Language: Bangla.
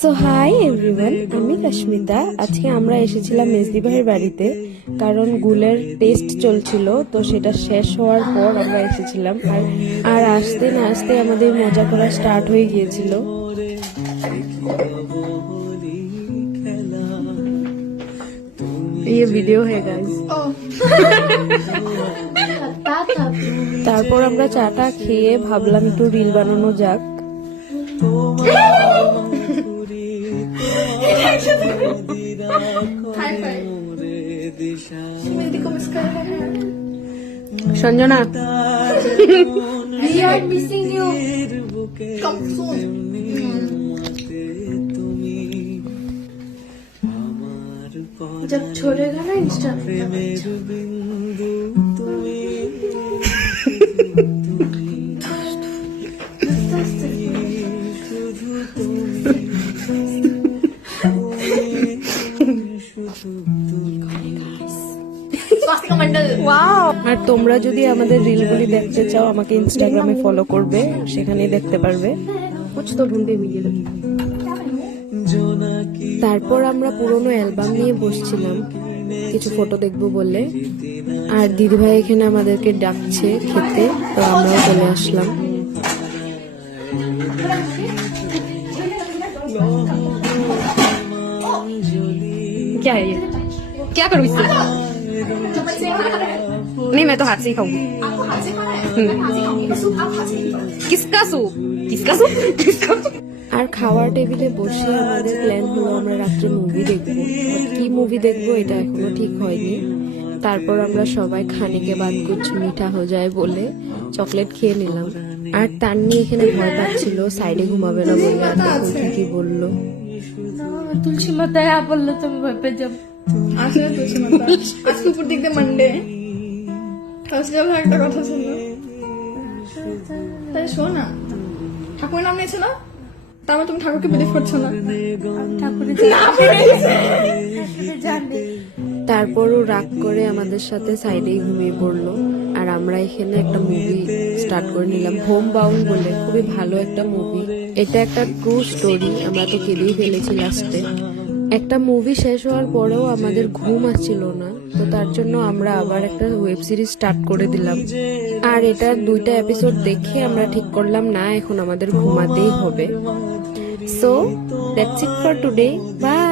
সো হাই এভরিওয়ান, আমি কাশ্মিতা। আজকে আমরা এসেছিলাম মেজদি ভাইয়ের বাড়িতে, কারণ গুলের টেস্ট চলছিল, তো সেটা শেষ হওয়ার পর আমরা এসেছিলাম। আর আসতে না আসতে আমাদের মজা করা স্টার্ট হয়ে গিয়েছিল। ये वीडियो है गाइस। তারপর আমরা চাটা খেয়ে ভাবলাম একটু রিল বানানো যাক। Sanjana, We are missing you. Come soon. जब छोड़ेगा ना इंस्टा আর তোমরা যদি আমাদের রিলগুলি দেখতে চাও, আমাকে ইনস্টাগ্রামে ফলো করবে, সেখানেই দেখতে পারবে। তারপর আমরা পুরোনো অ্যালবাম নিয়ে বসছিলাম কিছু ফটো দেখবো বলে, আর দিদিভাই এখানে আমাদেরকে ডাকছে খেতে, তো আমরাও চলে আসলাম। क्या है ये? क्या करूँ इससे? नहीं, मैं तो हाथ से ही खाऊंगी। किसका सूप? किसका सूप? किसका सूप? আর খাওয়ার টেবিলে বসে আমাদের প্ল্যান হলো আমরা রাত্রে মুভি দেখবো। কি মুভি দেখবো এটা এখনো ঠিক হয়নি। তারপর আমরা সবাই খানিকে বাদ কুছ মিঠা হয়ে যায় বলে চকলেট খেয়ে নিলাম। আর তান্নি এখানে ভয় পাচ্ছিল, সাইডে ঘুমাবে না বলে। আর তখন কি বললো, तुलसी माता आप बोललो तो मैं पे जब আসলে তুলসী মাতা আজকে উপর দিক দিয়ে মানডে ফার্স্ট জব একটা কথা শুনো, তাই শোন না, ঠাকুরের নাম নিয়েছে না, তার মানে তুমি ঠাকুরকে বিলিভ করছো না। তারপরও রাগ করে আমাদের সাথে সাইডেই ঘুমিয়ে পড়লো। আর আমরা এখানে একটা মুভি স্টার্ট করে নিলাম, হোম বাউন্ড বলে। খুবই ভালো একটা মুভি, এটা একটা ট্রু স্টোরি। আমরা তো কেঁদেই ফেলেছি লাস্টে। একটা মুভি শেষ হওয়ার পরেও আমাদের ঘুম আসছিল না, তো তার জন্য আমরা আবার একটা ওয়েব সিরিজ স্টার্ট করে দিলাম। আর এটা 2টা এপিসোড দেখে আমরা ঠিক করলাম না, এখন আমাদের ঘুমাতেই হবে। So that's it for today, by.